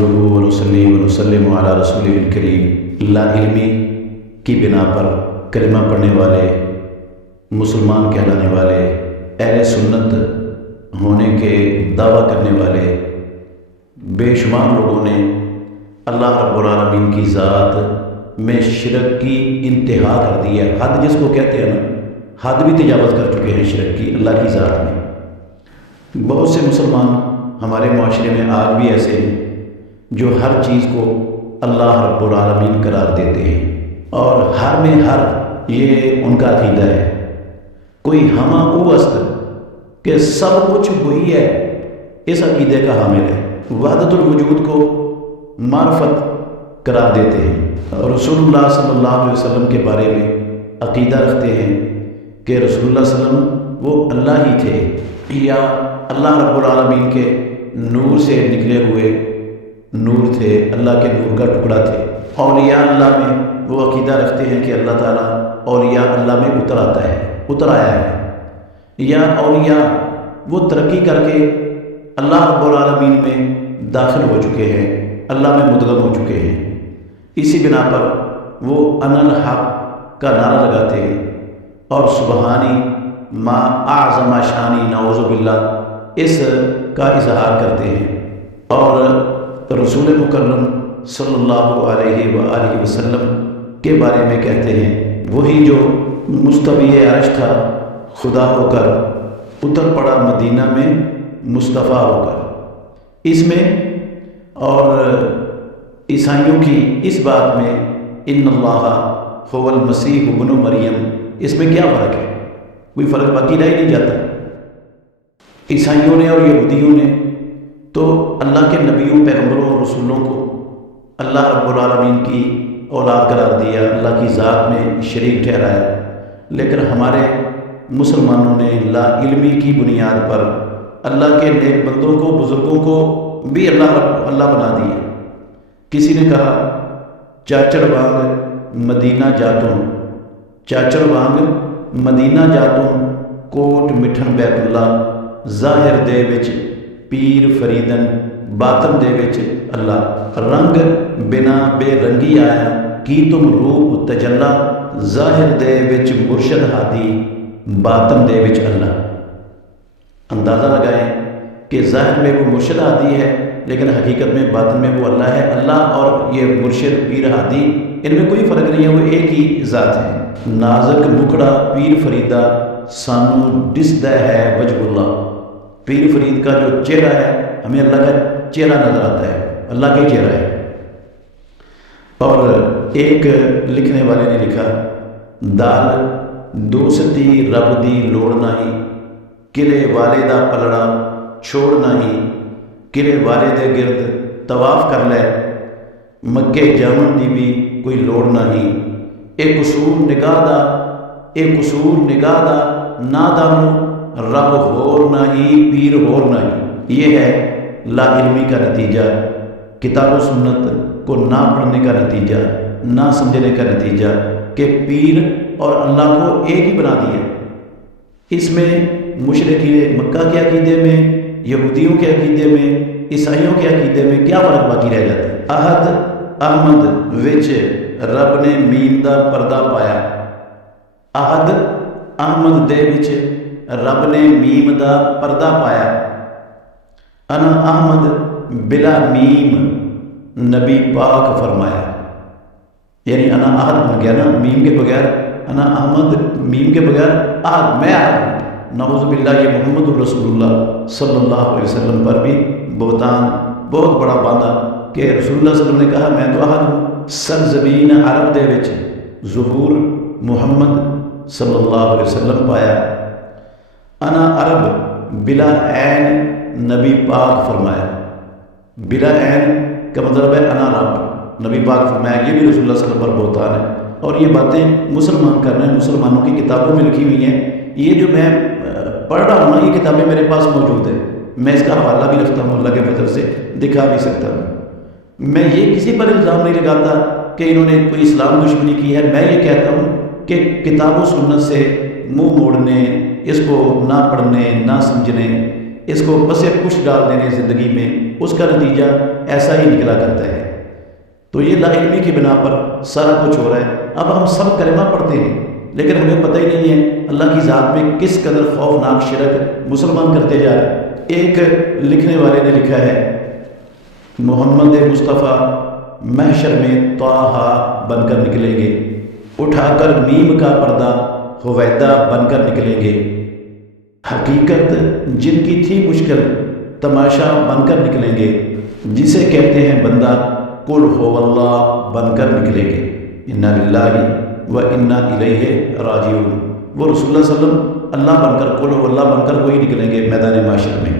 نحمدہ ونصلی ونسلم علی رسولہ الکریم۔ لا علمی کی بنا پر کلمہ پڑھنے والے، مسلمان کہلانے والے، اہل سنت ہونے کے دعویٰ کرنے والے بے شمار لوگوں نے اللہ رب العالمین کی ذات میں شرک کی انتہا کر دی ہے۔ حد جس کو کہتے ہیں نا، حد بھی تجاوز کر چکے ہیں شرک کی اللہ کی ذات میں۔ بہت سے مسلمان ہمارے معاشرے میں آج بھی ایسے ہیں جو ہر چیز کو اللہ رب العالمین قرار دیتے ہیں، اور ہر میں ہر یہ ان کا عقیدہ ہے۔ کوئی ہمہ او است کہ سب کچھ وہی ہے، اس عقیدے کا حامل ہے۔ وحدت الوجود کو معرفت قرار دیتے ہیں، اور رسول اللہ صلی اللہ علیہ وسلم کے بارے میں عقیدہ رکھتے ہیں کہ رسول اللہ صلی اللہ علیہ وسلم وہ اللہ ہی تھے، یا اللہ رب العالمین کے نور سے نکلے ہوئے نور تھے، اللہ کے نور کا ٹکڑا تھے۔ اولیاء اللہ میں وہ عقیدہ رکھتے ہیں کہ اللہ تعالیٰ اولیاء اللہ میں اتر آیا ہے، یا اولیاء وہ ترقی کر کے اللہ رب العالمین میں داخل ہو چکے ہیں، اللہ میں مدغم ہو چکے ہیں۔ اسی بنا پر وہ انا الحق کا نعرہ لگاتے ہیں، اور سبحانی ما اعظم شانی نعوذ باللہ اس کا اظہار کرتے ہیں، اور رسول مکرم صلی اللہ علیہ وآلہ وسلم کے بارے میں کہتے ہیں وہی جو مستوی عرش تھا خدا ہو کر اتر پڑا مدینہ میں مصطفیٰ ہو کر۔ اس میں اور عیسائیوں کی اس بات میں ان اللہ هو المسیح ابن مریم، اس میں کیا فرق ہے؟ کوئی فرق باقی رہ ہی نہیں جاتا۔ عیسائیوں نے اور یہودیوں نے تو اللہ کے نبیوں، پیغمبروں اور رسولوں کو اللہ رب العالمین کی اولاد قرار دیا، اللہ کی ذات میں شریک ٹھہرایا، لیکن ہمارے مسلمانوں نے لا علمی کی بنیاد پر اللہ کے نیک بندوں کو، بزرگوں کو بھی اللہ بنا دیا۔ کسی نے کہا چاچڑ وانگ مدینہ جاتوں، چاچڑ وانگ مدینہ جاتوں، کوٹ مٹھن بیت اللہ، ظاہر دے وچ پیر فریدن، باطن دے وچ اللہ، رنگ بنا بے رنگی آیا، کی تم روپ تجلا، ظاہر دے وچ مرشد ہادی، باطن دے وچ اللہ۔ اندازہ لگائیں کہ ظاہر میں وہ مرشد ہادی ہے، لیکن حقیقت میں باطن میں وہ اللہ ہے۔ اللہ اور یہ مرشد پیر ہادی، ان میں کوئی فرق نہیں ہے، وہ ایک ہی ذات ہے۔ نازک مکڑا پیر فریدہ، سانو دسدا ہے وجہ اللہ۔ پیر فرید کا جو چہرہ ہے، ہمیں اللہ کا چہرہ نظر آتا ہے، اللہ کا چہرہ ہے۔ اور ایک لکھنے والے نے لکھا دال دوستی رب دی لوڑ نہیں، قلعے والے دا پلڑا چھوڑ نہیں، قلعے والے دے گرد طواف کر لے، مکے جاون دی بھی کوئی لوڑ نہیں، اے قصور نگاہ دا، اے قصور نگاہ دا، نادانو رب ہور نہیں، پیر ہور نہیں۔ یہ ہے لا علمی کا نتیجہ، کتاب و سنت کو نہ پڑھنے کا نتیجہ، نہ سمجھنے کا نتیجہ، کہ پیر اور اللہ کو ایک ہی بنا دیا۔ اس میں مشرکین مکہ کے عقیدے میں، یہودیوں کے عقیدے میں، عیسائیوں کے عقیدے میں کیا فرق باقی رہ جاتا ہے؟ احد احمد وچ رب نے میم دا پردہ پایا، احد احمد دے وچ رب نے میم دا پردہ پایا۔ انا احمد بلا میم نبی پاک فرمایا، یعنی انا احد بن گیا نا، میم کے بغیر انا احمد، میم کے بغیر احد، میں احد۔ نعوذ باللہ، یہ محمد الرسول اللہ صلی اللہ علیہ وسلم پر بھی بہتان بہت بڑا باندھا کہ رسول اللہ صلی اللہ علیہ وسلم نے کہا میں تو احد ہوں۔ سرزمین عرب دے وچ ظہور محمد صلی اللہ علیہ وسلم پایا۔ انا عرب بلا عین نبی پاک فرمایا، بلا عین کا مطلب ہے انا رب، نبی پاک فرمایا۔ یہ بھی رسول اللہ صلی اللہ علیہ وسلم پر بہتان ہے، اور یہ باتیں مسلمان کر رہے ہیں، مسلمانوں کی کتابوں میں لکھی ہوئی ہیں۔ یہ جو میں پڑھ رہا ہوں نا، یہ کتابیں میرے پاس موجود ہیں، میں اس کا حوالہ بھی رکھتا ہوں، اللہ کے فضل سے دکھا بھی سکتا ہوں۔ میں یہ کسی پر الزام نہیں لگاتا کہ انہوں نے کوئی اسلام دشمنی کی ہے، میں یہ کہتا ہوں کہ کتاب و سنت سے منہ موڑنے، اس کو نہ پڑھنے، نہ سمجھنے، اس کو پس پش ڈال دینے زندگی میں، اس کا نتیجہ ایسا ہی نکلا کرتا ہے۔ تو یہ لا علمی کی بنا پر سارا کچھ ہو رہا ہے۔ اب ہم سب کلمہ پڑھتے ہیں لیکن ہمیں پتہ ہی نہیں ہے اللہ کی ذات میں کس قدر خوفناک شرک مسلمان کرتے جا رہے ہیں۔ ایک لکھنے والے نے لکھا ہے، محمد مصطفیٰ محشر میں طٰہٰ بن کر نکلیں گے، اٹھا کر میم کا پردہ ہویدا بن کر نکلیں گے، حقیقت جن کی تھی مشکل تماشا بن کر نکلیں گے، جسے کہتے ہیں بندہ قل هو اللہ بن کر نکلیں گے، انا للہ و انا الیہ راجعون۔ وہ رسول اللہ صلی اللہ علیہ وسلم اللہ بن کر، قل هو اللہ بن کر وہی نکلیں گے میدان محشر میں۔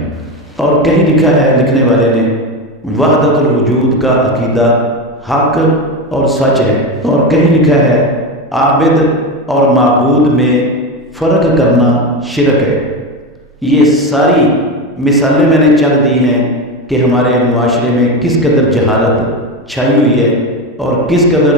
اور کہیں لکھا ہے لکھنے والے نے، وحدت الوجود کا عقیدہ حق اور سچ ہے، اور کہیں لکھا ہے عابد اور معبود میں فرق کرنا شرک ہے۔ یہ ساری مثالیں میں نے چل دی ہیں کہ ہمارے معاشرے میں کس قدر جہالت چھائی ہوئی ہے اور کس قدر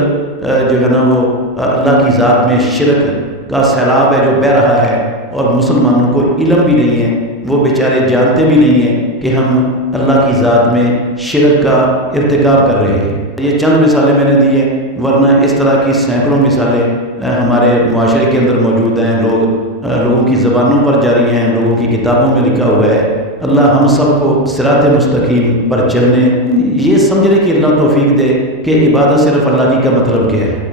جو ہے نا وہ اللہ کی ذات میں شرک کا سیلاب ہے جو بہہ رہا ہے، اور مسلمانوں کو علم بھی نہیں ہے، وہ بیچارے جانتے بھی نہیں ہیں کہ ہم اللہ کی ذات میں شرک کا ارتکاب کر رہے ہیں۔ یہ چند مثالیں میں نے دی ہیں، ورنہ اس طرح کی سینکڑوں مثالیں ہمارے معاشرے کے اندر موجود ہیں، لوگوں کی زبانوں پر جاری ہیں، لوگوں کی کتابوں میں لکھا ہوا ہے۔ اللہ ہم سب کو صراط مستقیم پر چلنے، یہ سمجھنے کی اللہ توفیق دے کہ عبادت صرف اللہ کی کا مطلب کیا ہے۔